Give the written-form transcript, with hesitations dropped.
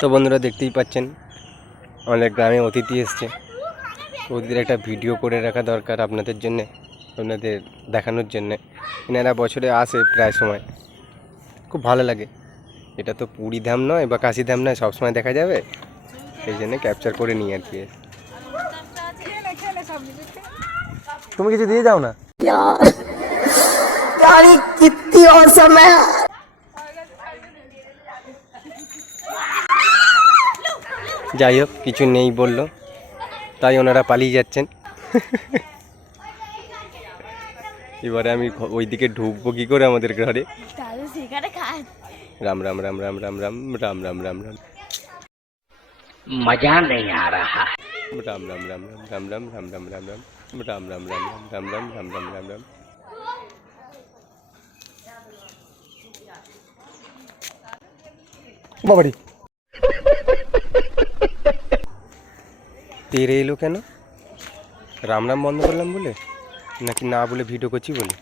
তো বন্ধুরা দেখতেই পাচ্ছেন আমাদের গ্রামে অতিথি এসছে। অতিথির একটা ভিডিও করে রাখা দরকার আপনাদের জন্যে, আপনাদের দেখানোর জন্যে। এনারা বছরে আসে প্রায় সময়, খুব ভালো লাগে। এটা তো পুরী ধাম নয় বা কাশি ধাম নয়, সবসময় দেখা যাবে, সেই জন্য ক্যাপচার করে নিই আর কি। তুমি কিছু দিয়ে যাও না। যাই হোক, কিছু নেই বললো, তাই ওনারা পালিয়ে যাচ্ছেন। এবারে আমি ওইদিকে ঢুকবো কি করে আমাদের ঘরে? রাম রাম রাম রাম রাম রাম রাম রাম রাম রাম। मजा नहीं आ रहा। राम राम राम राम राम राम राम राम राम राम राम राम राम राम राम राम राम राम। বাবারি তেরে এলো কেন? রাম রাম বন্ধ করলাম বলে, নাকি না বলে ভিডিও করছি বলে?